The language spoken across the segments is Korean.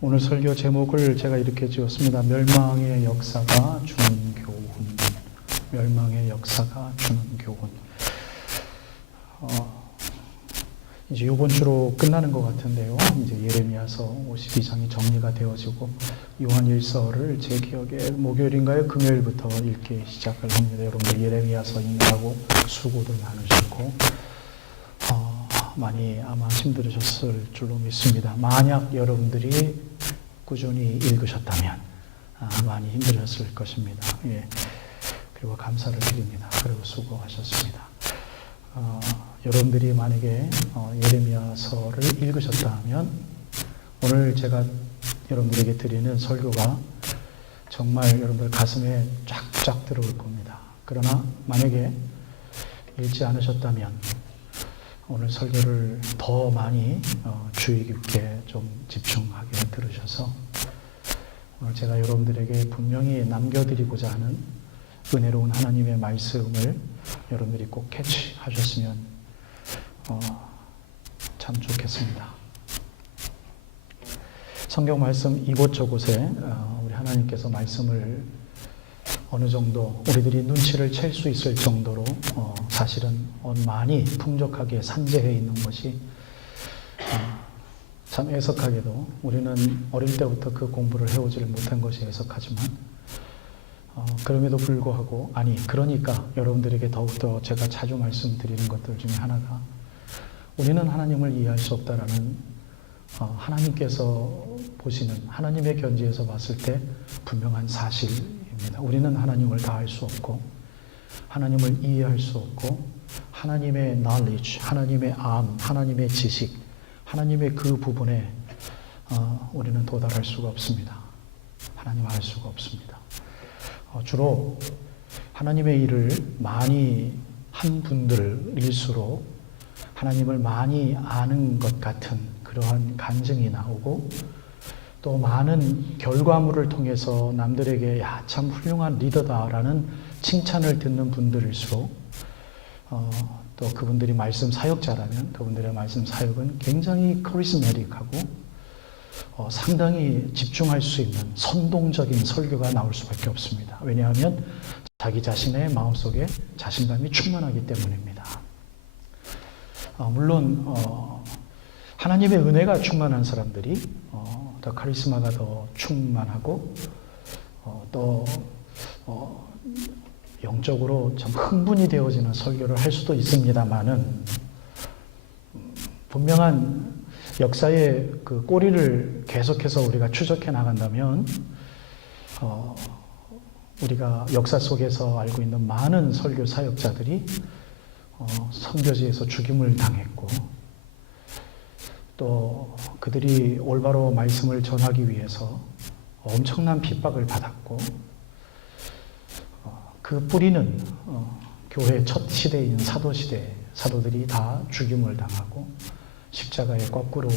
오늘 설교 제목을 제가 이렇게 지었습니다. 멸망의 역사가 주는 교훈. 멸망의 역사가 주는 교훈. 이제 이번 주로 끝나는 것 같은데요. 이제 예레미야서 52장이 정리가 되어지고 요한일서를 제 기억에 목요일인가요? 금요일부터 읽기 시작을 합니다. 여러분들 예레미야서 읽느라고 수고도 많으셨고 많이 아마 힘들으셨을 줄로 믿습니다. 만약 여러분들이 꾸준히 읽으셨다면 많이 힘들었을 것입니다. 예. 그리고 감사를 드립니다. 그리고 수고하셨습니다. 여러분들이 만약에 예레미야서를 읽으셨다면 오늘 제가 여러분들에게 드리는 설교가 정말 여러분들 가슴에 쫙쫙 들어올 겁니다. 그러나 만약에 읽지 않으셨다면 오늘 설교를 더 많이 주의 깊게 좀 집중하게 들으셔서 오늘 제가 여러분들에게 분명히 남겨드리고자 하는 은혜로운 하나님의 말씀을 여러분들이 꼭 캐치하셨으면 참 좋겠습니다. 성경 말씀 이곳저곳에 우리 하나님께서 말씀을 어느 정도 우리들이 눈치를 챌 수 있을 정도로 사실은 많이 풍족하게 산재해 있는 것이 참 애석하게도 우리는 어릴 때부터 그 공부를 해오지를 못한 것이 애석하지만 그럼에도 불구하고 그러니까 여러분들에게 더욱더 제가 자주 말씀드리는 것들 중에 하나가 우리는 하나님을 이해할 수 없다라는 하나님께서 보시는 하나님의 견지에서 봤을 때 분명한 사실입니다. 우리는 하나님을 다 알 수 없고 하나님을 이해할 수 없고 하나님의 knowledge, 하나님의 하나님의 지식, 하나님의 그 부분에 우리는 도달할 수가 없습니다. 하나님을 알 수가 없습니다. 주로 하나님의 일을 많이 한 분들일수록 하나님을 많이 아는 것 같은 그러한 간증이 나오고 또 많은 결과물을 통해서 남들에게 참 훌륭한 리더다라는 칭찬을 듣는 분들일수록 또 그분들이 말씀 사역자라면 그분들의 말씀 사역은 굉장히 카리스마틱하고 상당히 집중할 수 있는 선동적인 설교가 나올 수밖에 없습니다. 왜냐하면 자기 자신의 마음속에 자신감이 충만하기 때문입니다. 물론 하나님의 은혜가 충만한 사람들이 더 카리스마가 더 충만하고 또 영적으로 참 흥분이 되어지는 설교를 할 수도 있습니다만은 분명한 역사의 그 꼬리를 계속해서 우리가 추적해 나간다면 우리가 역사 속에서 알고 있는 많은 설교 사역자들이 선교지에서 죽임을 당했고 또 그들이 올바로 말씀을 전하기 위해서 엄청난 핍박을 받았고 그 뿌리는 교회의 첫 시대인 사도시대 사도들이 다 죽임을 당하고 십자가에 거꾸로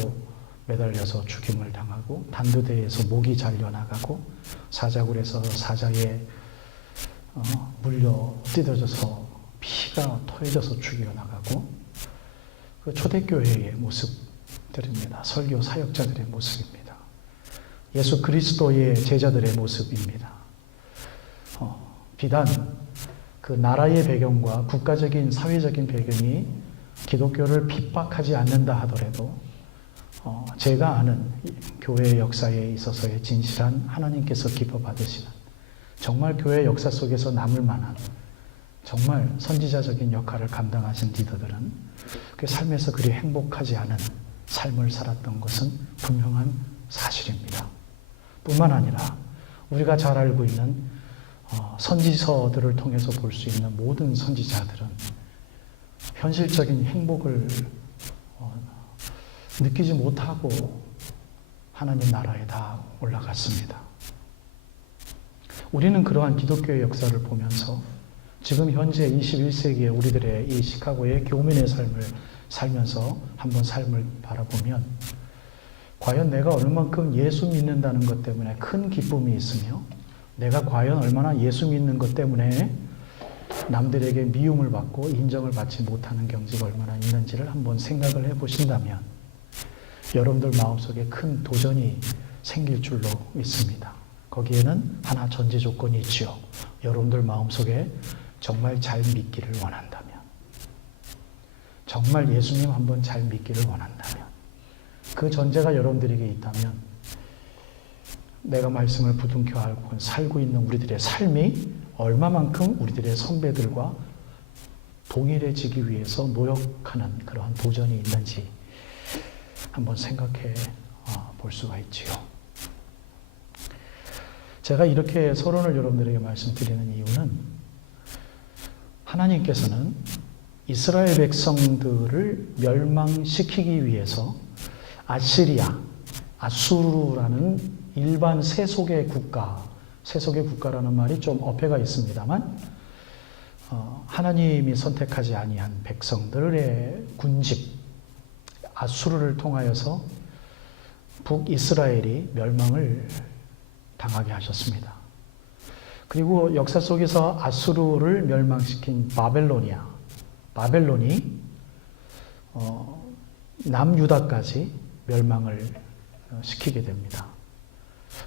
매달려서 죽임을 당하고 단두대에서 목이 잘려나가고 사자굴에서 사자에 물려 뜯어져서 피가 토해져서 죽여나가고 그 초대교회의 모습들입니다. 설교 사역자들의 모습입니다. 예수 그리스도의 제자들의 모습입니다. 비단 그 나라의 배경과 국가적인 사회적인 배경이 기독교를 핍박하지 않는다 하더라도 제가 아는 교회의 역사에 있어서의 진실한 하나님께서 기뻐 받으시는 정말 교회 역사 속에서 남을 만한 정말 선지자적인 역할을 감당하신 리더들은 그 삶에서 그리 행복하지 않은 삶을 살았던 것은 분명한 사실입니다. 뿐만 아니라 우리가 잘 알고 있는 선지서들을 통해서 볼 수 있는 모든 선지자들은 현실적인 행복을 느끼지 못하고 하나님 나라에 다 올라갔습니다. 우리는 그러한 기독교의 역사를 보면서 지금 현재 21세기의 우리들의 이 시카고의 교민의 삶을 살면서 한번 삶을 바라보면 과연 내가 얼만큼 예수 믿는다는 것 때문에 큰 기쁨이 있으며 내가 과연 얼마나 예수 믿는 것 때문에 남들에게 미움을 받고 인정을 받지 못하는 경지가 얼마나 있는지를 한번 생각을 해보신다면 여러분들 마음속에 큰 도전이 생길 줄로 믿습니다. 거기에는 하나 전제 조건이 있지요. 여러분들 마음속에 정말 잘 믿기를 원한다면, 정말 예수님 한번 잘 믿기를 원한다면, 그 전제가 여러분들에게 있다면 내가 말씀을 부둥켜 알고 살고 있는 우리들의 삶이 얼마만큼 우리들의 선배들과 동일해지기 위해서 노력하는 그러한 도전이 있는지 한번 생각해 볼 수가 있지요. 제가 이렇게 서론을 여러분들에게 말씀드리는 이유는 하나님께서는 이스라엘 백성들을 멸망시키기 위해서 아시리아, 아수르라는 일반 세속의 국가라는 말이 좀 어폐가 있습니다만 하나님이 선택하지 아니한 백성들의 군집 아수르를 통하여서 북이스라엘이 멸망을 당하게 하셨습니다. 그리고 역사 속에서 아수르를 멸망시킨 바벨론이 남유다까지 멸망을 시키게 됩니다.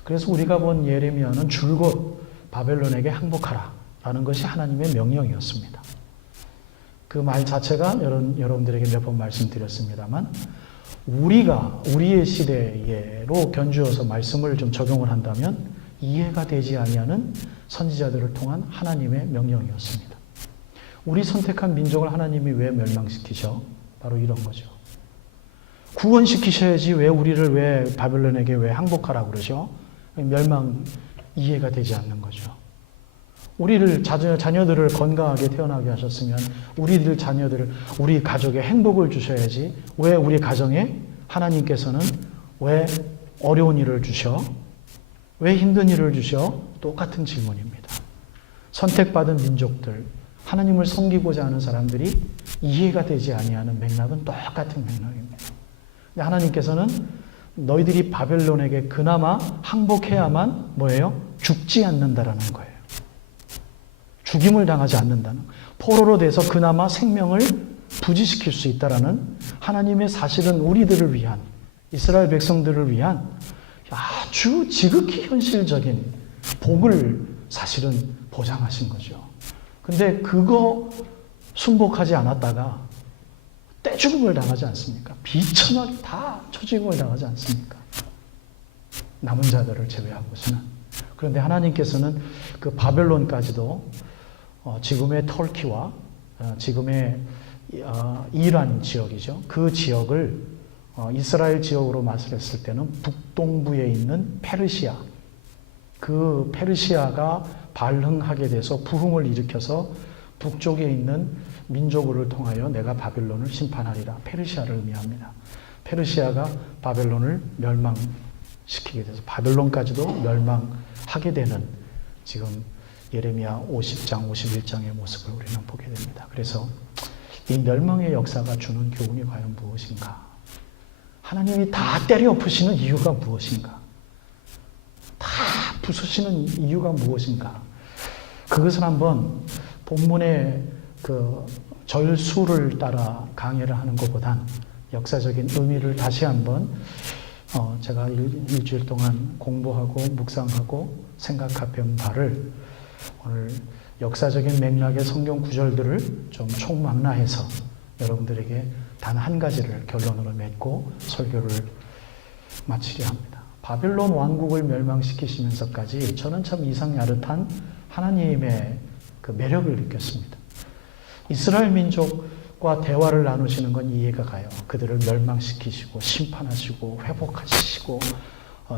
그래서 우리가 본 예레미야는 줄곧 바벨론에게 항복하라 라는 것이 하나님의 명령이었습니다. 그 말 자체가 여러분들에게 몇 번 말씀드렸습니다만 우리의 시대로 견주어서 말씀을 좀 적용을 한다면 이해가 되지 아니하는 선지자들을 통한 하나님의 명령이었습니다. 우리 선택한 민족을 하나님이 왜 멸망시키셔? 바로 이런 거죠. 구원시키셔야지 왜 바벨론에게 왜 항복하라고 그러죠? 멸망 이해가 되지 않는 거죠. 우리를 자녀들을 건강하게 태어나게 하셨으면 우리 가족에 행복을 주셔야지 왜 우리 가정에 하나님께서는 왜 어려운 일을 주셔? 왜 힘든 일을 주셔? 똑같은 질문입니다. 선택받은 민족들, 하나님을 섬기고자 하는 사람들이 이해가 되지 아니하는 맥락은 똑같은 맥락입니다. 근데 하나님께서는 너희들이 바벨론에게 그나마 항복해야만 뭐예요? 죽지 않는다라는 거예요. 죽임을 당하지 않는다는, 포로로 돼서 그나마 생명을 부지시킬 수 있다라는 하나님의 사실은 우리들을 위한, 이스라엘 백성들을 위한 아주 지극히 현실적인 복을 사실은 보장하신 거죠. 근데 그거 순복하지 않았다가 떼죽음을 당하지 않습니까? 비참하게 다 처죽음을 당하지 않습니까? 남은 자들을 제외하고서는. 그런데 하나님께서는 그 바벨론까지도 지금의 터키와 지금의 이란 지역이죠. 그 지역을 이스라엘 지역으로 말했을 때는 북동부에 있는 페르시아, 그 페르시아가 발흥하게 돼서 부흥을 일으켜서 북쪽에 있는 민족을 통하여 내가 바벨론을 심판하리라. 페르시아를 의미합니다. 페르시아가 바벨론을 멸망시키게 돼서 바벨론까지도 멸망하게 되는 지금 예레미야 50장, 51장의 모습을 우리는 보게 됩니다. 그래서 이 멸망의 역사가 주는 교훈이 과연 무엇인가? 하나님이 다 때려 엎으시는 이유가 무엇인가? 다 부수시는 이유가 무엇인가? 그것을 한번 본문의 그 절수를 따라 강해를 하는 것보단 역사적인 의미를 다시 한번 제가 일주일 동안 공부하고 묵상하고 생각해본 바를 오늘 역사적인 맥락의 성경 구절들을 좀 총망라해서 여러분들에게 단 한 가지를 결론으로 맺고 설교를 마치려 합니다. 바벨론 왕국을 멸망시키시면서까지 저는 참 이상야릇한 하나님의 그 매력을 느꼈습니다. 이스라엘 민족과 대화를 나누시는 건 이해가 가요. 그들을 멸망시키시고 심판하시고 회복하시고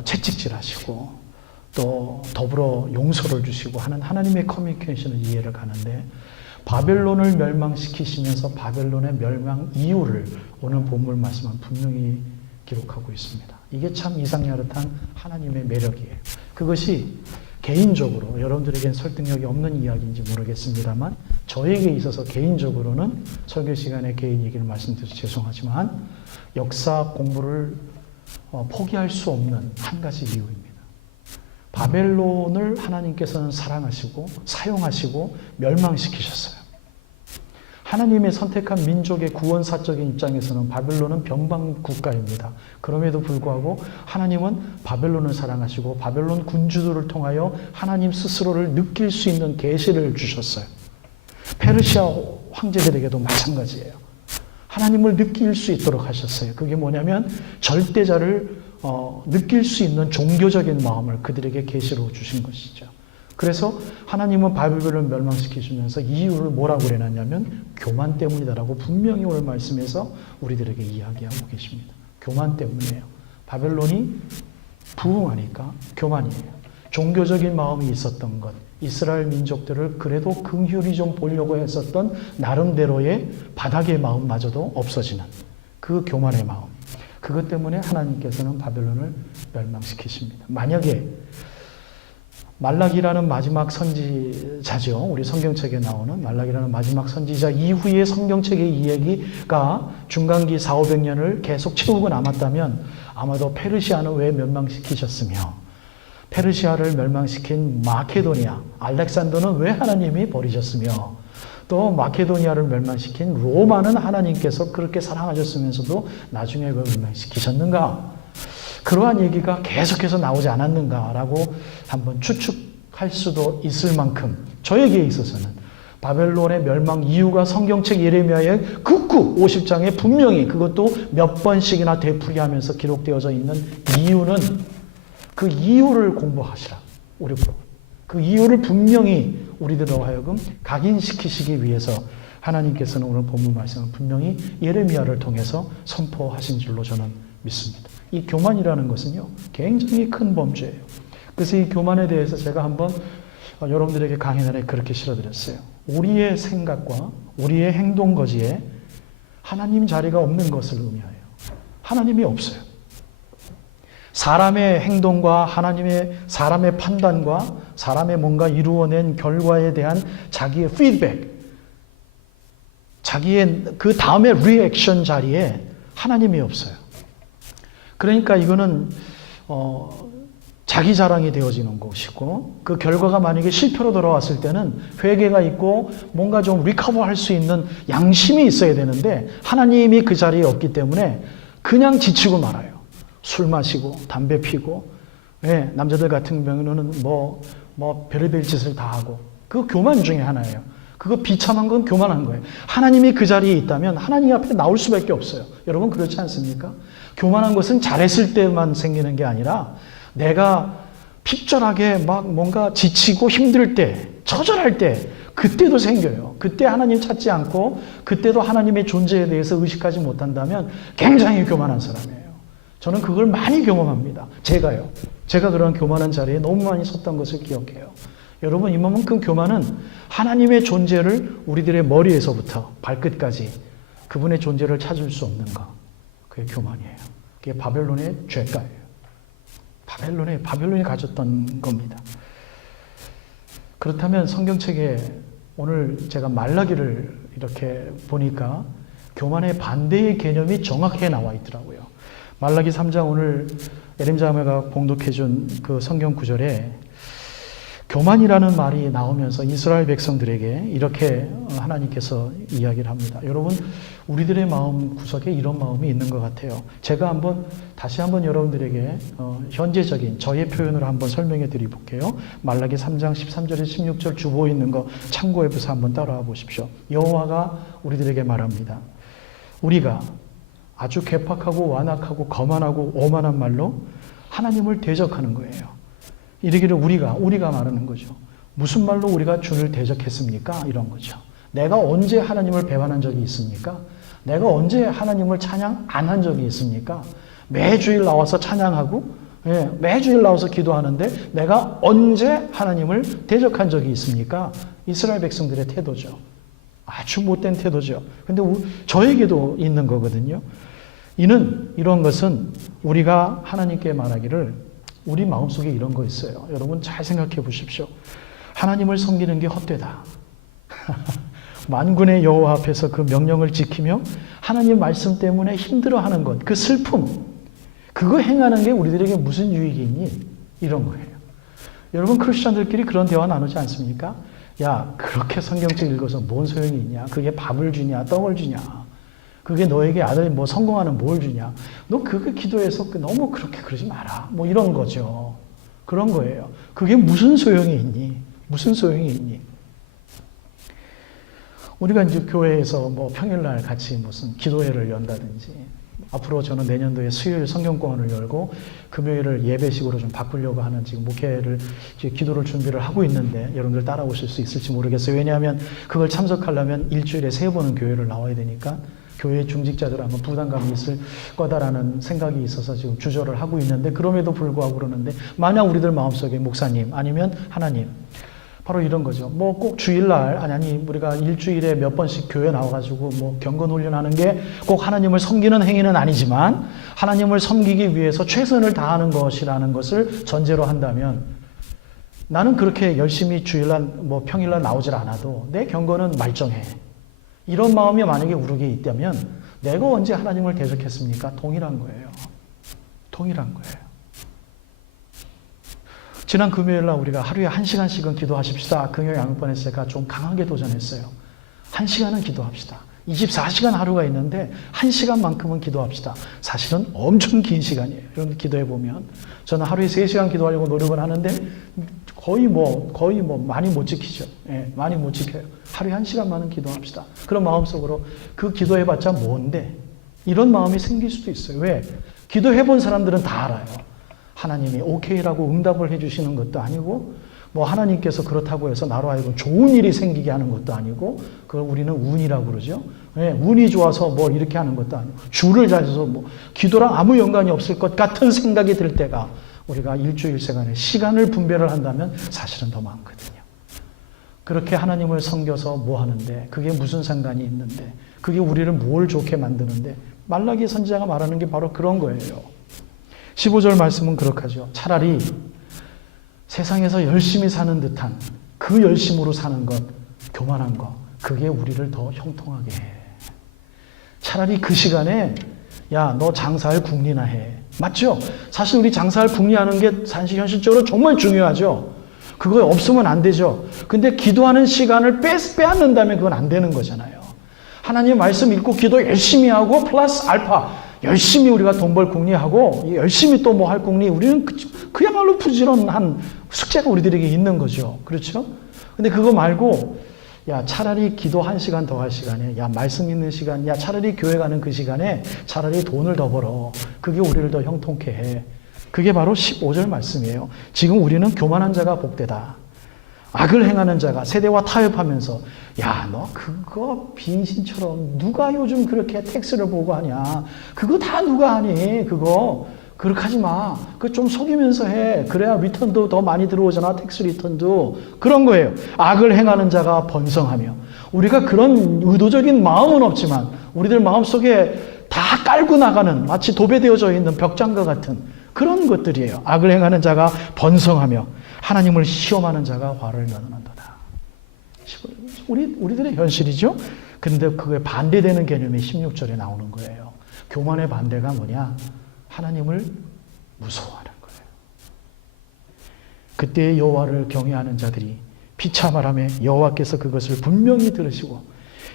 채찍질하시고 또 더불어 용서를 주시고 하는 하나님의 커뮤니케이션은 이해를 가는데 바벨론을 멸망시키시면서 바벨론의 멸망 이유를 오늘 본문 말씀은 분명히 기록하고 있습니다. 이게 참 이상야릇한 하나님의 매력이에요. 그것이 개인적으로 여러분들에겐 설득력이 없는 이야기인지 모르겠습니다만 저에게 있어서 개인적으로는 설교 시간에 개인 얘기를 말씀드려서 죄송하지만 역사 공부를 포기할 수 없는 한 가지 이유입니다. 바벨론을 하나님께서는 사랑하시고 사용하시고 멸망시키셨어요. 하나님의 선택한 민족의 구원사적인 입장에서는 바벨론은 변방 국가입니다. 그럼에도 불구하고 하나님은 바벨론을 사랑하시고 바벨론 군주들을 통하여 하나님 스스로를 느낄 수 있는 계시를 주셨어요. 페르시아 황제들에게도 마찬가지예요. 하나님을 느낄 수 있도록 하셨어요. 그게 뭐냐면 절대자를 느낄 수 있는 종교적인 마음을 그들에게 계시로 주신 것이죠. 그래서 하나님은 바벨론을 멸망시키시면서 이유를 뭐라고 그래놨냐면 교만 때문이다라고 분명히 오늘 말씀에서 우리들에게 이야기하고 계십니다. 교만 때문이에요. 바벨론이 부흥하니까 교만이에요. 종교적인 마음이 있었던 것, 이스라엘 민족들을 그래도 긍휼히 좀 보려고 했었던 나름대로의 바닥의 마음마저도 없어지는 그 교만의 마음. 그것 때문에 하나님께서는 바벨론을 멸망시키십니다. 만약에 말라기라는 마지막 선지자죠. 우리 성경책에 나오는 말라기라는 마지막 선지자 이후의 성경책의 이야기가 중간기 400~500년을 계속 채우고 남았다면 아마도 페르시아는 왜 멸망시키셨으며 페르시아를 멸망시킨 마케도니아, 알렉산더는 왜 하나님이 버리셨으며 또 마케도니아를 멸망시킨 로마는 하나님께서 그렇게 사랑하셨으면서도 나중에 왜 멸망시키셨는가? 그러한 얘기가 계속해서 나오지 않았는가라고 한번 추측할 수도 있을 만큼 저에게 있어서는 바벨론의 멸망 이유가 성경책 예레미야의 극구 50장에 분명히 그것도 몇 번씩이나 되풀이하면서 기록되어져 있는 이유는 그 이유를 공부하시라. 우리로. 그 이유를 분명히 우리들로 하여금 각인시키시기 위해서 하나님께서는 오늘 본문 말씀을 분명히 예레미야를 통해서 선포하신 줄로 저는 믿습니다. 이 교만이라는 것은요, 굉장히 큰 범죄예요. 그래서 이 교만에 대해서 제가 한번 여러분들에게 강의 안에 그렇게 실어드렸어요. 우리의 생각과 우리의 행동 거지에 하나님 자리가 없는 것을 의미해요. 하나님이 없어요. 사람의 행동과 사람의 판단과 사람의 뭔가 이루어낸 결과에 대한 자기의 피드백, 자기의 그 다음에 리액션 자리에 하나님이 없어요. 그러니까 이거는 자기 자랑이 되어지는 것이고 그 결과가 만약에 실패로 돌아왔을 때는 회개가 있고 뭔가 좀 리커버할 수 있는 양심이 있어야 되는데 하나님이 그 자리에 없기 때문에 그냥 지치고 말아요. 술 마시고 담배 피고 남자들 같은 경우는 뭐 별의별 짓을 다 하고 그거 교만 중에 하나예요. 그거 비참한 건 교만한 거예요. 하나님이 그 자리에 있다면 하나님 앞에 나올 수밖에 없어요. 여러분 그렇지 않습니까? 교만한 것은 잘했을 때만 생기는 게 아니라 내가 핍절하게 막 뭔가 지치고 힘들 때, 처절할 때 그때도 생겨요. 그때 하나님 찾지 않고 그때도 하나님의 존재에 대해서 의식하지 못한다면 굉장히 교만한 사람이에요. 저는 그걸 많이 경험합니다. 제가 그런 교만한 자리에 너무 많이 섰던 것을 기억해요. 여러분 이만큼 교만은 하나님의 존재를 우리들의 머리에서부터 발끝까지 그분의 존재를 찾을 수 없는 것. 그게 교만이에요. 그게 바벨론의 죄가예요. 바벨론이 가졌던 겁니다. 그렇다면 성경책에 오늘 제가 말라기를 이렇게 보니까 교만의 반대의 개념이 정확하게 나와 있더라고요. 말라기 3장 오늘 에림자매가 봉독해준 그 성경 구절에 교만이라는 말이 나오면서 이스라엘 백성들에게 이렇게 하나님께서 이야기를 합니다. 여러분, 우리들의 마음 구석에 이런 마음이 있는 것 같아요. 제가 다시 한번 여러분들에게 현재적인 저의 표현으로 한번 설명해 드려볼게요. 말라기 3장 13절에 16절 주보에 있는 거 참고해서 한번 따라와 보십시오. 여호와가 우리들에게 말합니다. 우리가 아주 괴팍하고 완악하고 거만하고 오만한 말로 하나님을 대적하는 거예요. 이르기를 우리가 말하는 거죠. 무슨 말로 우리가 주를 대적했습니까? 이런 거죠. 내가 언제 하나님을 배반한 적이 있습니까? 내가 언제 하나님을 찬양 안 한 적이 있습니까? 매주일 나와서 찬양하고 매주일 나와서 기도하는데 내가 언제 하나님을 대적한 적이 있습니까? 이스라엘 백성들의 태도죠. 아주 못된 태도죠. 근데 저에게도 있는 거거든요. 이런 것은 우리가 하나님께 말하기를 우리 마음속에 이런 거 있어요. 여러분 잘 생각해 보십시오. 하나님을 섬기는 게 헛되다. 만군의 여호와 앞에서 그 명령을 지키며 하나님 말씀 때문에 힘들어하는 것, 그 슬픔, 그거 행하는 게 우리들에게 무슨 유익이 있니? 이런 거예요. 여러분 크리스천들끼리 그런 대화 나누지 않습니까? 야, 그렇게 성경책 읽어서 뭔 소용이 있냐? 그게 밥을 주냐, 떡을 주냐? 그게 너에게 아들이 뭐 성공하는 뭘 주냐? 너 그거 기도해서 너무 그렇게 그러지 마라. 뭐 이런 거죠. 그런 거예요. 그게 무슨 소용이 있니? 무슨 소용이 있니? 우리가 이제 교회에서 뭐 평일날 같이 무슨 기도회를 연다든지, 앞으로 저는 내년도에 수요일 성경공원을 열고 금요일을 예배식으로 좀 바꾸려고 하는 지금 목회를 기도를 준비를 하고 있는데 여러분들 따라오실 수 있을지 모르겠어요. 왜냐하면 그걸 참석하려면 일주일에 3번은 교회를 나와야 되니까 교회 중직자들 아마 부담감이 있을 거다라는 생각이 있어서 지금 주저를 하고 있는데, 그럼에도 불구하고 그러는데, 만약 우리들 마음속에 목사님 아니면 하나님, 바로 이런 거죠. 뭐 꼭 주일날, 아니 우리가 일주일에 몇 번씩 교회 나와가지고 뭐 경건 훈련하는 게 꼭 하나님을 섬기는 행위는 아니지만 하나님을 섬기기 위해서 최선을 다하는 것이라는 것을 전제로 한다면, 나는 그렇게 열심히 주일날 뭐 평일날 나오질 않아도 내 경건은 말정해. 이런 마음이 만약에 우리에게 있다면 내가 언제 하나님을 대적했습니까? 동일한 거예요. 동일한 거예요. 지난 금요일날 우리가 하루에 1시간씩은 기도하십시다. 금요 양육반에서 제가 좀 강하게 도전했어요. 1시간은 기도합시다. 24시간 하루가 있는데 1시간만큼은 기도합시다. 사실은 엄청 긴 시간이에요. 여러분 기도해 보면 저는 하루에 3시간 기도하려고 노력을 하는데 거의 많이 못 지키죠. 예, 많이 못 지켜요. 하루에 1시간만은 기도합시다. 그런 마음속으로 그 기도해봤자 뭔데? 이런 마음이 생길 수도 있어요. 왜? 기도해본 사람들은 다 알아요. 하나님이 오케이라고 응답을 해주시는 것도 아니고, 뭐 하나님께서 그렇다고 해서 나로 하여금 좋은 일이 생기게 하는 것도 아니고, 그걸 우리는 운이라고 그러죠. 예, 운이 좋아서 뭐 이렇게 하는 것도 아니고, 줄을 잘 서서 뭐 기도랑 아무 연관이 없을 것 같은 생각이 들 때가 우리가 일주일 시간에 시간을 분배를 한다면 사실은 더 많거든요. 그렇게 하나님을 섬겨서 뭐 하는데, 그게 무슨 상관이 있는데, 그게 우리를 뭘 좋게 만드는데, 말라기 선지자가 말하는 게 바로 그런 거예요. 15절 말씀은 그렇게 하죠. 차라리 세상에서 열심히 사는 듯한 그 열심으로 사는 것, 교만한 것, 그게 우리를 더 형통하게 해. 차라리 그 시간에 야, 너 장사할 궁리나 해. 맞죠? 사실 우리 장사할 궁리하는 게 사실 현실적으로 정말 중요하죠. 그거 없으면 안 되죠. 근데 기도하는 시간을 빼앗는다면 그건 안 되는 거잖아요. 하나님 말씀 읽고 기도 열심히 하고 플러스 알파 열심히 우리가 돈 벌 궁리하고 열심히 또 뭐 할 궁리, 우리는 그야말로 부지런한 숙제가 우리들에게 있는 거죠. 그렇죠? 근데 그거 말고 야, 차라리 기도 1시간 더 할 시간에, 야, 말씀 있는 시간, 야, 차라리 교회 가는 그 시간에 차라리 돈을 더 벌어. 그게 우리를 더 형통케 해. 그게 바로 15절 말씀이에요. 지금 우리는 교만한 자가 복되다. 악을 행하는 자가 세대와 타협하면서, 야, 너 그거 빙신처럼 누가 요즘 그렇게 텍스를 보고 하냐. 그거 다 누가 하니. 그거 그렇게 하지 마. 그거 좀 속이면서 해. 그래야 리턴도 더 많이 들어오잖아. 텍스 리턴도. 그런 거예요. 악을 행하는 자가 번성하며. 우리가 그런 의도적인 마음은 없지만 우리들 마음속에 다 깔고 나가는, 마치 도배되어져 있는 벽장과 같은 그런 것들이에요. 악을 행하는 자가 번성하며 하나님을 시험하는 자가 화를 면하는도다. 우리들의 현실이죠. 그런데 그게 반대되는 개념이 16절에 나오는 거예요. 교만의 반대가 뭐냐? 하나님을 무서워하는 거예요. 그때 여호와를 경외하는 자들이 비참하라며 여호와께서 그것을 분명히 들으시고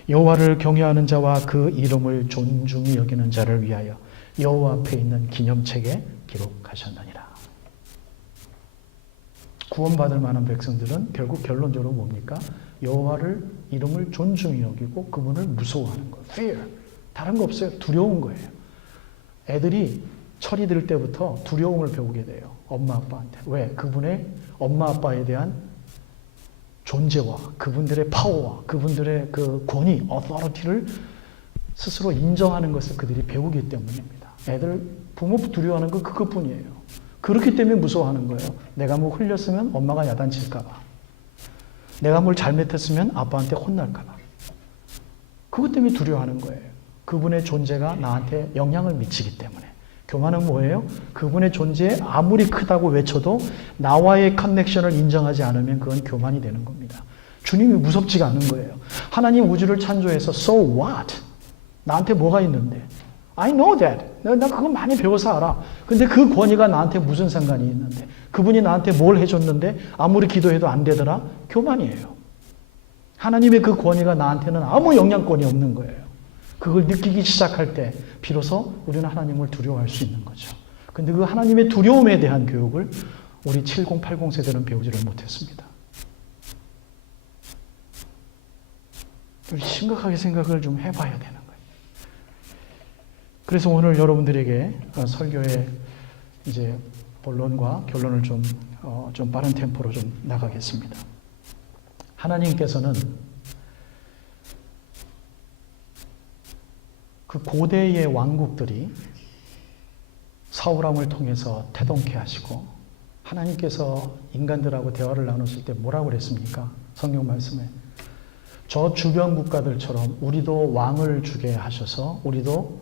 여호와를 경외하는 자와 그 이름을 존중히 여기는 자를 위하여 여호와 앞에 있는 기념책에 기록하셨느니라. 구원받을 만한 백성들은 결국 결론적으로 뭡니까? 여호와를 이름을 존중히 여기고 그분을 무서워하는 거예요. fear. 다른 거 없어요. 두려운 거예요. 애들이 철이 들 때부터 두려움을 배우게 돼요. 엄마 아빠한테. 왜? 그분의 엄마 아빠에 대한 존재와 그분들의 파워와 그분들의 그 권위, authority를 스스로 인정하는 것을 그들이 배우기 때문입니다. 애들 부모 두려워하는 건 그것뿐이에요. 그렇기 때문에 무서워하는 거예요. 내가 뭐 흘렸으면 엄마가 야단칠까 봐. 내가 뭘 잘못했으면 아빠한테 혼날까 봐. 그것 때문에 두려워하는 거예요. 그분의 존재가 나한테 영향을 미치기 때문에. 교만은 뭐예요? 그분의 존재에 아무리 크다고 외쳐도 나와의 커넥션을 인정하지 않으면 그건 교만이 되는 겁니다. 주님이 무섭지가 않은 거예요. 하나님 우주를 창조해서 so what? 나한테 뭐가 있는데? I know that. 나 그거 많이 배워서 알아. 근데 그 권위가 나한테 무슨 상관이 있는데? 그분이 나한테 뭘 해줬는데 아무리 기도해도 안 되더라? 교만이에요. 하나님의 그 권위가 나한테는 아무 영향권이 없는 거예요. 그걸 느끼기 시작할 때 비로소 우리는 하나님을 두려워할 수 있는 거죠. 근데 그 하나님의 두려움에 대한 교육을 우리 70, 80 세대는 배우지를 못했습니다. 우리 심각하게 생각을 좀 해봐야 되는 거예요. 그래서 오늘 여러분들에게 설교의 이제 본론과 결론을 좀 빠른 템포로 좀 나가겠습니다. 하나님께서는 그 고대의 왕국들이 사울왕을 통해서 태동케 하시고 하나님께서 인간들하고 대화를 나눴을 때 뭐라고 그랬습니까? 성경 말씀에 저 주변 국가들처럼 우리도 왕을 주게 하셔서 우리도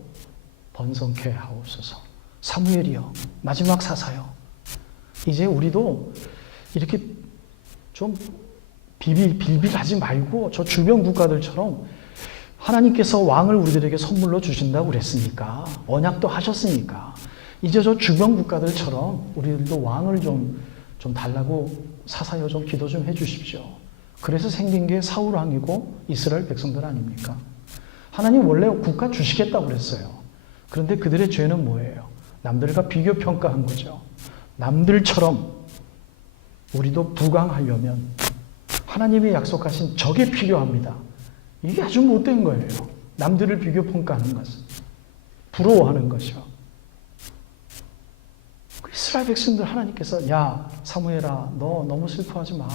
번성케 하옵소서. 사무엘이여 마지막 사사여 이제 우리도 이렇게 좀 빌빌하지 말고 저 주변 국가들처럼 하나님께서 왕을 우리들에게 선물로 주신다고 그랬으니까 언약도 하셨으니까 이제 저 주변 국가들처럼 우리들도 왕을 좀 달라고 사사여 좀 기도 좀 해주십시오. 그래서 생긴 게 사울왕이고 이스라엘 백성들 아닙니까? 하나님 원래 국가 주시겠다고 그랬어요. 그런데 그들의 죄는 뭐예요? 남들과 비교 평가한 거죠. 남들처럼 우리도 부강하려면 하나님이 약속하신 적이 필요합니다. 이게 아주 못된 거예요. 남들을 비교 평가하는 것은. 부러워하는 것이요. 이스라엘 백성들 하나님께서 야 사무엘아 너 너무 슬퍼하지 마.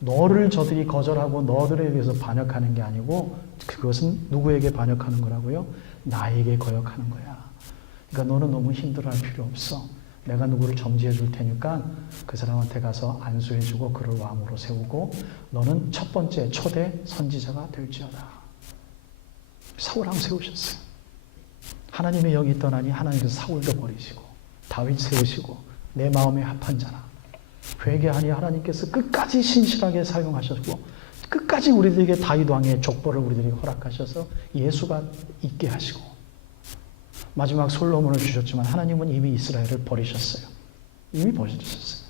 너를 저들이 거절하고 너들에 대해서 반역하는 게 아니고 그것은 누구에게 반역하는 거라고요? 나에게 거역하는 거야. 그러니까 너는 너무 힘들어할 필요 없어. 내가 누구를 점지해 줄 테니까 그 사람한테 가서 안수해 주고 그를 왕으로 세우고 너는 첫 번째 초대 선지자가 될지어다. 사울왕 세우셨어요. 하나님의 영이 떠나니 하나님께서 사울도 버리시고 다윗 세우시고 내 마음에 합한 자라. 회개하니 하나님께서 끝까지 신실하게 사용하셨고 끝까지 우리들에게 다윗 왕의 족보를 우리들에게 허락하셔서 예수가 있게 하시고 마지막 솔로몬을 주셨지만 하나님은 이미 이스라엘을 버리셨어요. 이미 버리셨어요.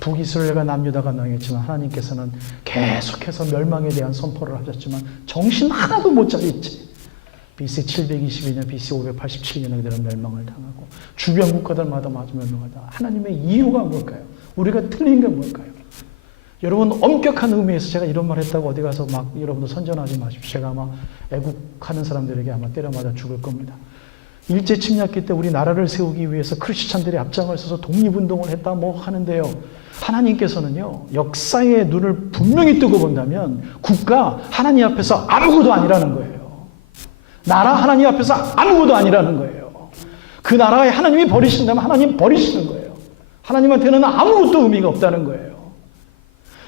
북이스라엘과 남유다가 명했지만 하나님께서는 계속해서 멸망에 대한 선포를 하셨지만 정신 하나도 못 차렸지. BC 722년, BC 587년에 그들은 멸망을 당하고 주변 국가들마다 멸망하다. 하나님의 이유가 뭘까요? 우리가 틀린 게 뭘까요? 여러분 엄격한 의미에서 제가 이런 말 했다고 어디 가서 막 여러분도 선전하지 마십시오. 제가 아마 애국하는 사람들에게 아마 때려 맞아 죽을 겁니다. 일제 침략기 때 우리 나라를 세우기 위해서 크리스찬들이 앞장을 서서 독립운동을 했다 뭐 하는데요. 하나님께서는요. 역사의 눈을 분명히 뜨고 본다면 국가 하나님 앞에서 아무것도 아니라는 거예요. 나라 하나님 앞에서 아무것도 아니라는 거예요. 그 나라에 하나님이 버리신다면 하나님 버리시는 거예요. 하나님한테는 아무것도 의미가 없다는 거예요.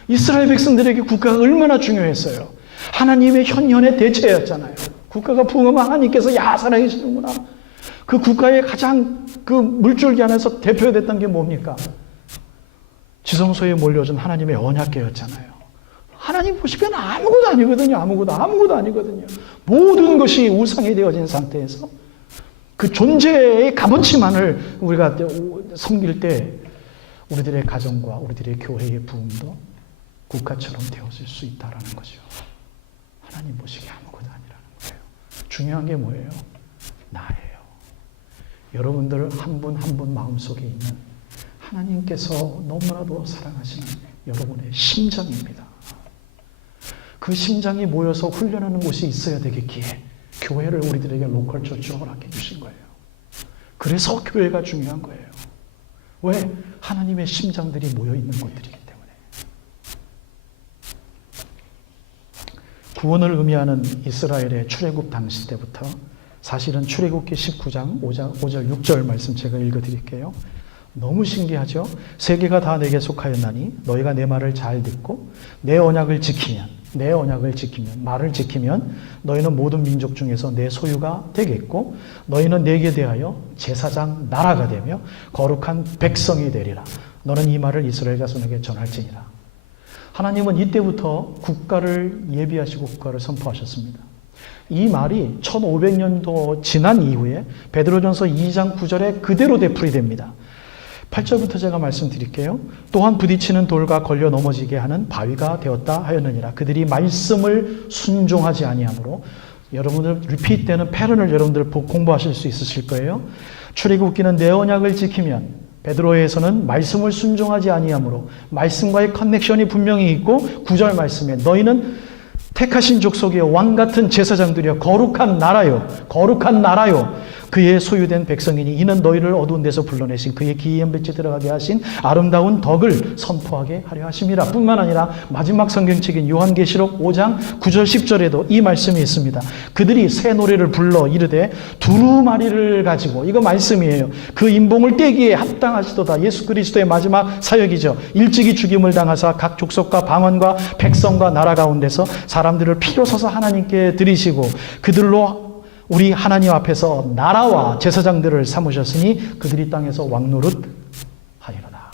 이스라엘 백성들에게 국가가 얼마나 중요했어요. 하나님의 현현의 대체였잖아요. 국가가 부흥하면 하나님께서 야사라 계시는구나. 그 국가의 가장 그 물줄기 안에서 대표됐던 게 뭡니까? 지성소에 몰려준 하나님의 언약궤였잖아요. 하나님 보시기에는 아무것도 아니거든요. 아무것도 아니거든요. 모든 것이 우상이 되어진 상태에서 그 존재의 값어치만을 우리가 섬길 때 우리들의 가정과 우리들의 교회의 부흥도 국가처럼 되어질 수 있다는 거죠. 하나님 보시기에 아무것도 아니라는 거예요. 중요한 게 뭐예요? 나예요. 여러분들 한 분 한 분 마음속에 있는 하나님께서 너무나도 사랑하시는 여러분의 심장입니다. 그 심장이 모여서 훈련하는 곳이 있어야 되겠기에 교회를 우리들에게 로컬 처치로 허락해 주신 거예요. 그래서 교회가 중요한 거예요. 왜? 하나님의 심장들이 모여 있는 곳들이기 때문에. 구원을 의미하는 이스라엘의 출애굽 당시 때부터 사실은 출애굽기 19장 5절 6절 말씀 제가 읽어드릴게요. 너무 신기하죠? 세계가 다 내게 속하였나니 너희가 내 말을 잘 듣고 내 언약을 지키면 말을 지키면 너희는 모든 민족 중에서 내 소유가 되겠고 너희는 내게 대하여 제사장 나라가 되며 거룩한 백성이 되리라. 너는 이 말을 이스라엘 자손에게 전할지니라. 하나님은 이때부터 국가를 예비하시고 국가를 선포하셨습니다. 이 말이 1500년도 지난 이후에 베드로전서 2장 9절에 그대로 되풀이됩니다. 8절부터 제가 말씀드릴게요. 또한 부딪히는 돌과 걸려 넘어지게 하는 바위가 되었다 하였느니라. 그들이 말씀을 순종하지 아니하므로. 여러분들 리피트 되는 패런을 여러분들 공부하실 수 있으실 거예요. 출애굽기는 내 언약을 지키면, 베드로에서는 말씀을 순종하지 아니하므로, 말씀과의 커넥션이 분명히 있고 9절 말씀에 너희는 택하신 족속이여 왕같은 제사장들이여 거룩한 나라요 거룩한 나라요 그의 소유된 백성이니 이는 너희를 어두운 데서 불러내신 그의 기이한 빛에 들어가게 하신 아름다운 덕을 선포하게 하려 하심이라. 뿐만 아니라 마지막 성경책인 요한계시록 5장 9절 10절에도 이 말씀이 있습니다. 그들이 새 노래를 불러 이르되 두루마리를 가지고, 이거 말씀이에요, 그 인봉을 떼기에 합당하시도다. 예수 그리스도의 마지막 사역이죠. 일찍이 죽임을 당하사 각 족속과 방언과 백성과 나라 가운데서 사람들을 피로 서서 하나님께 드리시고 그들로 우리 하나님 앞에서 나라와 제사장들을 삼으셨으니 그들이 땅에서 왕노릇 하리로다.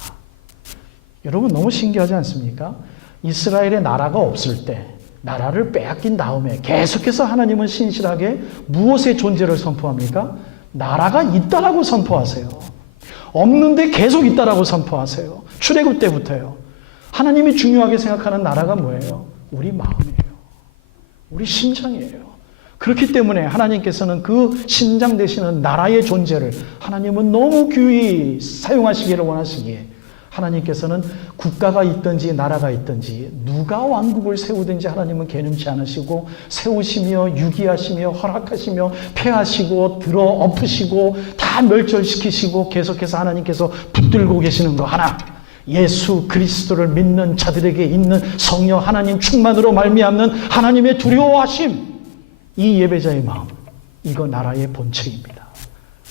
여러분 너무 신기하지 않습니까? 이스라엘의 나라가 없을 때, 나라를 빼앗긴 다음에 계속해서 하나님은 신실하게 무엇의 존재를 선포합니까? 나라가 있다라고 선포하세요. 없는데 계속 있다라고 선포하세요. 출애굽 때부터요. 하나님이 중요하게 생각하는 나라가 뭐예요? 우리 마음이에요. 우리 심장이에요. 그렇기 때문에 하나님께서는 그 심장 되시는 나라의 존재를 하나님은 너무 귀히 사용하시기를 원하시기에, 하나님께서는 국가가 있든지 나라가 있든지 누가 왕국을 세우든지 하나님은 개념치 않으시고 세우시며 유기하시며 허락하시며 폐하시고 들어 엎으시고 다 멸절시키시고 계속해서 하나님께서 붙들고 계시는 거 하나, 예수 그리스도를 믿는 자들에게 있는 성령 하나님 충만으로 말미암는 하나님의 두려워하심, 이 예배자의 마음, 이거 나라의 본체입니다.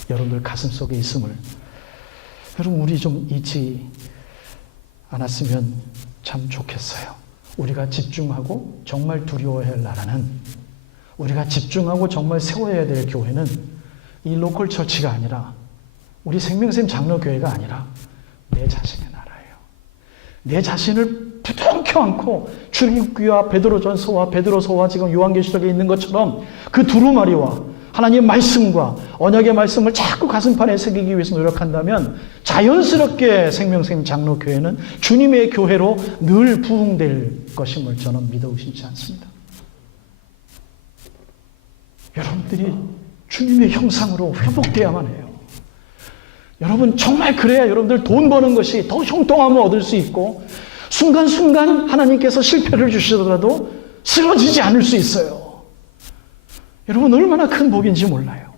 여러분들 가슴 속에 있음을 여러분 우리 좀 잊지 않았으면 참 좋겠어요. 우리가 집중하고 정말 두려워해야 할 나라는, 우리가 집중하고 정말 세워야 될 교회는 이 로컬 처치가 아니라, 우리 생명샘 장로교회가 아니라 내 자신의 나라예요. 내 자신을 부둥켜 안고 출애굽기와 베드로전서와 베드로서와 지금 요한계시록에 있는 것처럼 그 두루마리와 하나님의 말씀과 언약의 말씀을 자꾸 가슴판에 새기기 위해서 노력한다면 자연스럽게 생명샘 장로교회는 주님의 교회로 늘 부흥될 것임을 저는 믿어 의심치 않습니다. 여러분들이 주님의 형상으로 회복되어야만 해요. 여러분 정말 그래야 여러분들 돈 버는 것이 더 형통함을 얻을 수 있고 순간순간 하나님께서 실패를 주시더라도 쓰러지지 않을 수 있어요. 여러분 얼마나 큰 복인지 몰라요.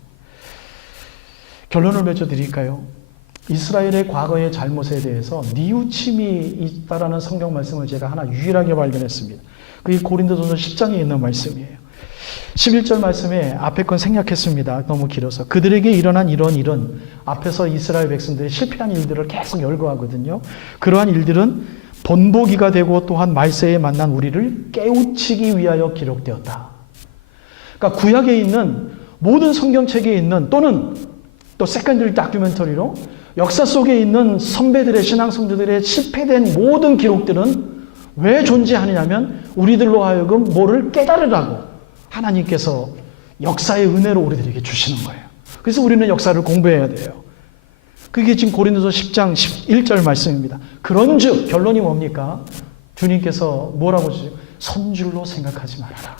결론을 맺어드릴까요? 이스라엘의 과거의 잘못에 대해서 뉘우침이 있다라는 성경 말씀을 제가 하나 유일하게 발견했습니다. 그게 고린도전서 10장에 있는 말씀이에요. 11절 말씀에 앞에 건 생략했습니다. 너무 길어서. 그들에게 일어난 이런 일은, 앞에서 이스라엘 백성들이 실패한 일들을 계속 열거하거든요. 그러한 일들은 본보기가 되고 또한 말세에 만난 우리를 깨우치기 위하여 기록되었다. 그러니까 구약에 있는 모든 성경책에 있는, 또는 또 세컨더리 다큐멘터리로 역사 속에 있는 선배들의, 신앙 성도들의 실패된 모든 기록들은 왜 존재하느냐면 우리들로 하여금 뭐를 깨달으라고 하나님께서 역사의 은혜로 우리들에게 주시는 거예요. 그래서 우리는 역사를 공부해야 돼요. 그게 지금 고린도서 10장 11절 말씀입니다. 그런즉 결론이 뭡니까? 주님께서 뭐라고 주세요? 선줄로 생각하지 말아라.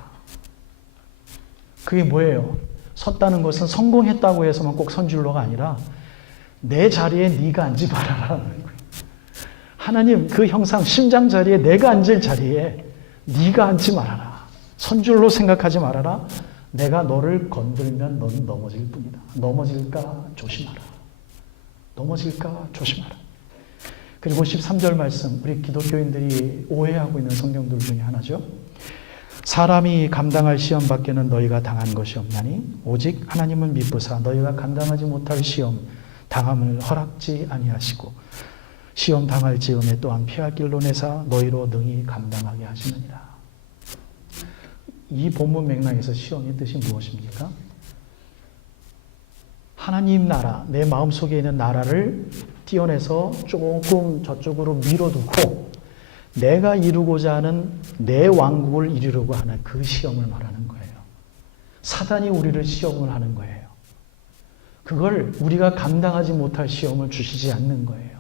그게 뭐예요? 섰다는 것은 성공했다고 해서만 꼭 선줄로가 아니라 내 자리에 네가 앉지 말아라는 거예요. 하나님 그 형상 심장 자리에, 내가 앉을 자리에 네가 앉지 말아라. 선줄로 생각하지 말아라. 내가 너를 건들면 너는 넘어질 뿐이다. 넘어질까 조심하라. 넘어질까 조심하라. 그리고 13절 말씀, 우리 기독교인들이 오해하고 있는 성경들 중에 하나죠. 사람이 감당할 시험 밖에는 너희가 당한 것이 없나니 오직 하나님을 믿으사 너희가 감당하지 못할 시험 당함을 허락지 아니하시고 시험 당할 즈음에 또한 피할 길로 내사 너희로 능히 감당하게 하시느니라. 이 본문 맥락에서 시험의 뜻이 무엇입니까? 하나님 나라, 내 마음속에 있는 나라를 띄어내서 조금 저쪽으로 밀어두고 내가 이루고자 하는 내 왕국을 이루려고 하는 그 시험을 말하는 거예요. 사단이 우리를 시험을 하는 거예요. 그걸 우리가 감당하지 못할 시험을 주시지 않는 거예요.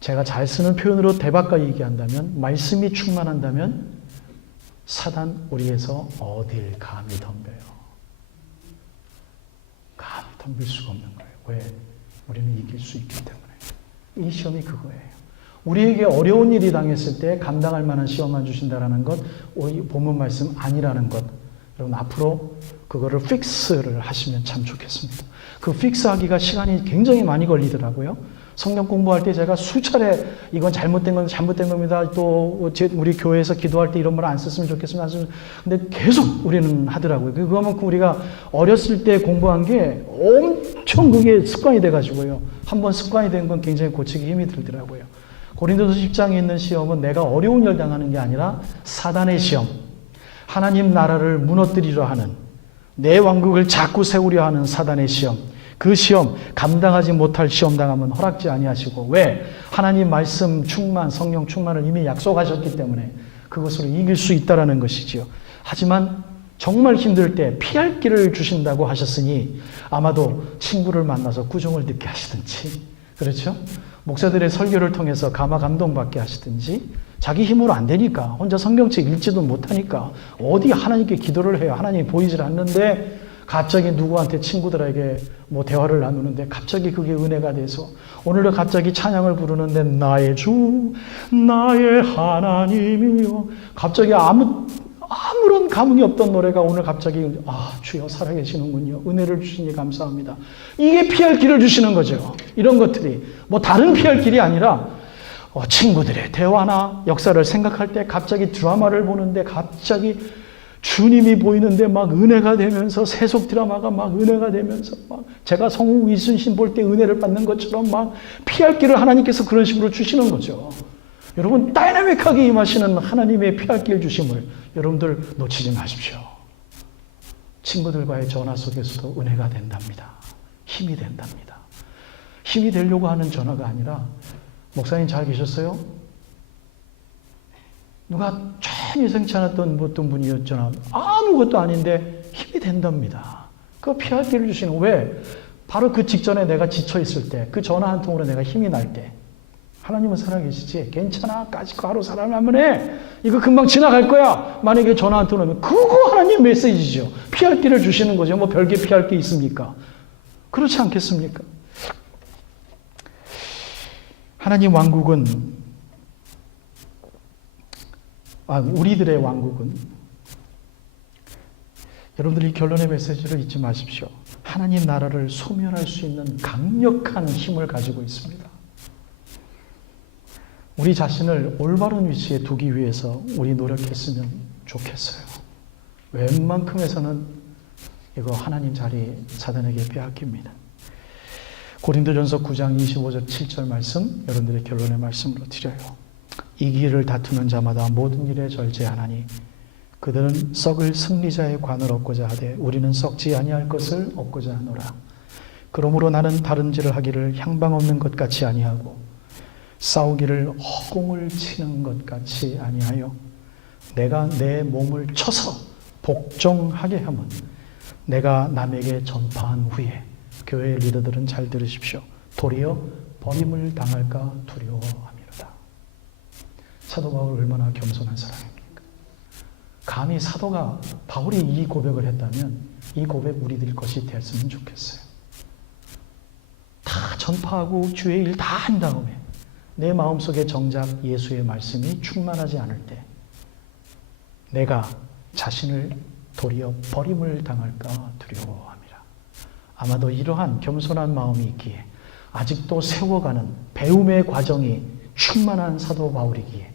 제가 잘 쓰는 표현으로 대박과 얘기한다면, 말씀이 충만한다면 사단 우리에서 어딜 감히 덤벼요. 감히 덤빌 수가 없는 거예요. 왜? 우리는 이길 수 있기 때문에. 이 시험이 그거예요. 우리에게 어려운 일이 당했을 때 감당할 만한 시험만 주신다는 것, 우리 본문 말씀 아니라는 것. 여러분 앞으로 그거를 픽스를 하시면 참 좋겠습니다. 그 픽스하기가 시간이 굉장히 많이 걸리더라고요. 성경 공부할 때 제가 수차례 이건 잘못된 건 잘못된 겁니다. 또 우리 교회에서 기도할 때 이런 말 안 썼으면 좋겠습니다. 근데 계속 우리는 하더라고요. 그거만큼 우리가 어렸을 때 공부한 게 엄청 그게 습관이 돼가지고요. 한번 습관이 된 건 굉장히 고치기 힘이 들더라고요. 고린도서 10장에 있는 시험은 내가 어려운 일 당하는 게 아니라 사단의 시험, 하나님 나라를 무너뜨리려 하는, 내 왕국을 자꾸 세우려 하는 사단의 시험, 그 시험 감당하지 못할 시험 당하면 허락지 아니하시고, 왜? 하나님 말씀 충만, 성령 충만을 이미 약속하셨기 때문에 그것으로 이길 수 있다라는 것이지요. 하지만 정말 힘들 때 피할 길을 주신다고 하셨으니 아마도 친구를 만나서 구정을 듣게 하시든지, 그렇죠? 목사들의 설교를 통해서 감화 감동받게 하시든지, 자기 힘으로 안 되니까, 혼자 성경책 읽지도 못하니까 어디 하나님께 기도를 해요. 하나님이 보이질 않는데 갑자기 누구한테 친구들에게 뭐 대화를 나누는데 갑자기 그게 은혜가 돼서 오늘은 갑자기 찬양을 부르는데 나의 주 나의 하나님이요, 갑자기 아무런 감흥이 없던 노래가 오늘 갑자기 주여 살아계시는군요, 은혜를 주시니 감사합니다. 이게 피할 길을 주시는 거죠. 이런 것들이 뭐 다른 피할 길이 아니라 친구들의 대화나 역사를 생각할 때 갑자기 드라마를 보는데 갑자기 주님이 보이는데 막 은혜가 되면서, 세속 드라마가 막 은혜가 되면서, 막 제가 성우 이순신 볼 때 은혜를 받는 것처럼 막 피할 길을 하나님께서 그런 식으로 주시는 거죠. 여러분, 다이나믹하게 임하시는 하나님의 피할 길 주심을 여러분들 놓치지 마십시오. 친구들과의 전화 속에서도 은혜가 된답니다. 힘이 된답니다. 힘이 되려고 하는 전화가 아니라, 목사님 잘 계셨어요? 누가 전혀 예상치 않았던 어떤 분이었잖아. 아무것도 아닌데 힘이 된답니다. 그거 피할 길을 주시는. 왜? 바로 그 직전에 내가 지쳐있을 때, 그 전화 한 통으로 내가 힘이 날 때, 하나님은 살아계시지? 괜찮아, 까짓거 하루 살아나면 해. 이거 금방 지나갈 거야. 만약에 전화 한 통 오면 그거 하나님 메시지죠. 피할 길을 주시는 거죠. 뭐 별게 피할 게 있습니까? 그렇지 않겠습니까? 하나님 왕국은, 우리들의 왕국은, 여러분들이 결론의 메시지를 잊지 마십시오. 하나님 나라를 소멸할 수 있는 강력한 힘을 가지고 있습니다. 우리 자신을 올바른 위치에 두기 위해서 우리 노력했으면 좋겠어요. 웬만큼에서는 이거 하나님 자리 사단에게 빼앗깁니다. 고린도전서 9장 25절 7절 말씀, 여러분들의 결론의 말씀으로 드려요. 이 길을 다투는 자마다 모든 일에 절제하나니 그들은 썩을 승리자의 관을 얻고자 하되 우리는 썩지 아니할 것을 얻고자 하노라. 그러므로 나는 다른질을 하기를 향방 없는 것 같이 아니하고 싸우기를 허공을 치는 것 같이 아니하여 내가 내 몸을 쳐서 복종하게 하면 내가 남에게 전파한 후에, 교회 리더들은 잘 들으십시오, 도리어 버림을 당할까 두려워함이로다. 사도 바울 얼마나 겸손한 사람입니까? 감히 사도가 바울이 이 고백을 했다면 이 고백 우리들 것이 됐으면 좋겠어요. 다 전파하고 주의 일 다 한 다음에 내 마음속에 정작 예수의 말씀이 충만하지 않을 때 내가 자신을 도리어 버림을 당할까 두려워함이라. 아마도 이러한 겸손한 마음이 있기에 아직도 세워가는 배움의 과정이 충만한 사도 바울이기에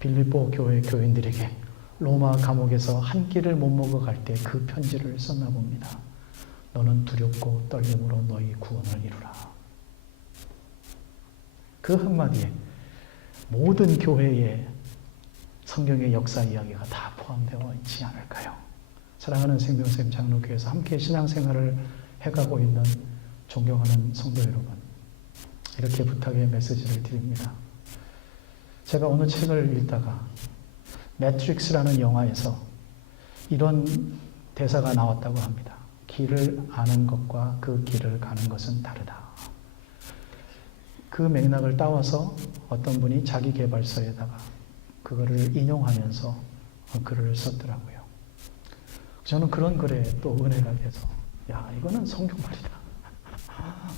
빌립보 교회 교인들에게 로마 감옥에서 한 끼를 못 먹어갈 때 그 편지를 썼나 봅니다. 너는 두렵고 떨림으로 너희 구원을 이루라. 그 한마디에 모든 교회의 성경의 역사 이야기가 다 포함되어 있지 않을까요? 사랑하는 생명샘 장로교회에서 함께 신앙생활을 해가고 있는 존경하는 성도 여러분, 이렇게 부탁의 메시지를 드립니다. 제가 어느 책을 읽다가 매트릭스라는 영화에서 이런 대사가 나왔다고 합니다. 길을 아는 것과 그 길을 가는 것은 다르다. 그 맥락을 따와서 어떤 분이 자기 개발서에다가 그거를 인용하면서 글을 썼더라고요. 저는 그런 글에 또 은혜가 돼서 야, 이거는 성경 말이다.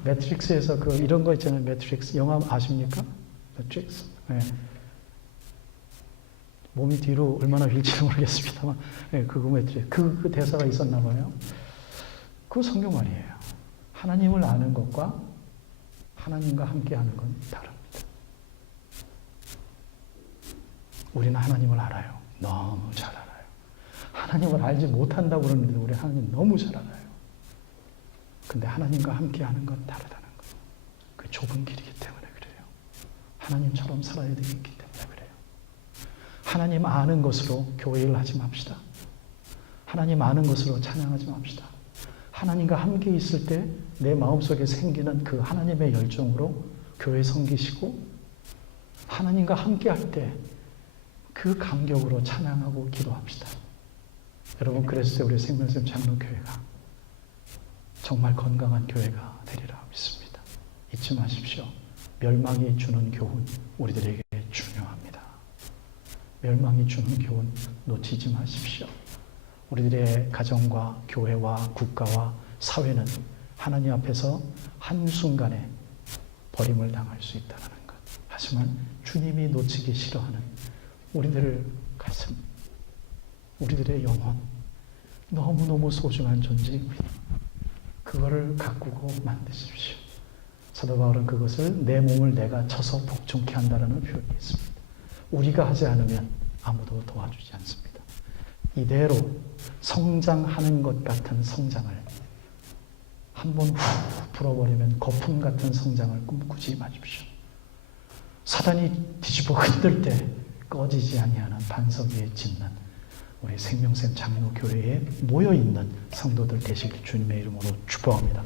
매트릭스에서 그 이런 거 있잖아요. 매트릭스 영화 아십니까? 매트릭스. 네. 몸이 뒤로 얼마나 휠지는 모르겠습니다만, 네, 그거 매트릭스. 그 대사가 있었나 봐요. 그 성경 말이에요. 하나님을 아는 것과 하나님과 함께하는 건 다릅니다. 우리는 하나님을 알아요. 너무 잘 알아요. 하나님을 알지 못한다고 그러는데 우리 하나님 너무 잘 알아요. 근데 하나님과 함께하는 건 다르다는 거예요. 그 좁은 길이기 때문에 그래요. 하나님처럼 살아야 되기 때문에 그래요. 하나님 아는 것으로 교회를 하지 맙시다. 하나님 아는 것으로 찬양하지 맙시다. 하나님과 함께 있을 때 내 마음속에 생기는 그 하나님의 열정으로 교회 섬기시고 하나님과 함께 할 때 그 감격으로 찬양하고 기도합시다. 여러분, 그랬을 때 우리 생명샘 장로교회가 정말 건강한 교회가 되리라 믿습니다. 잊지 마십시오. 멸망이 주는 교훈 우리들에게 중요합니다. 멸망이 주는 교훈 놓치지 마십시오. 우리들의 가정과 교회와 국가와 사회는 하나님 앞에서 한순간에 버림을 당할 수 있다는 것. 하지만 주님이 놓치기 싫어하는 우리들의 가슴, 우리들의 영혼, 너무너무 소중한 존재입니다. 그거를 가꾸고 만드십시오. 사도 바울은 그것을 내 몸을 내가 쳐서 복종케 한다는 표현이 있습니다. 우리가 하지 않으면 아무도 도와주지 않습니다. 이대로 성장하는 것 같은 성장을 한번 후 불어버리면 거품 같은 성장을 꿈꾸지 마십시오. 사단이 뒤집어 흔들 때 꺼지지 아니하는 반석 위에 짓는 우리 생명샘 장로교회에 모여있는 성도들 되시길 주님의 이름으로 축복합니다.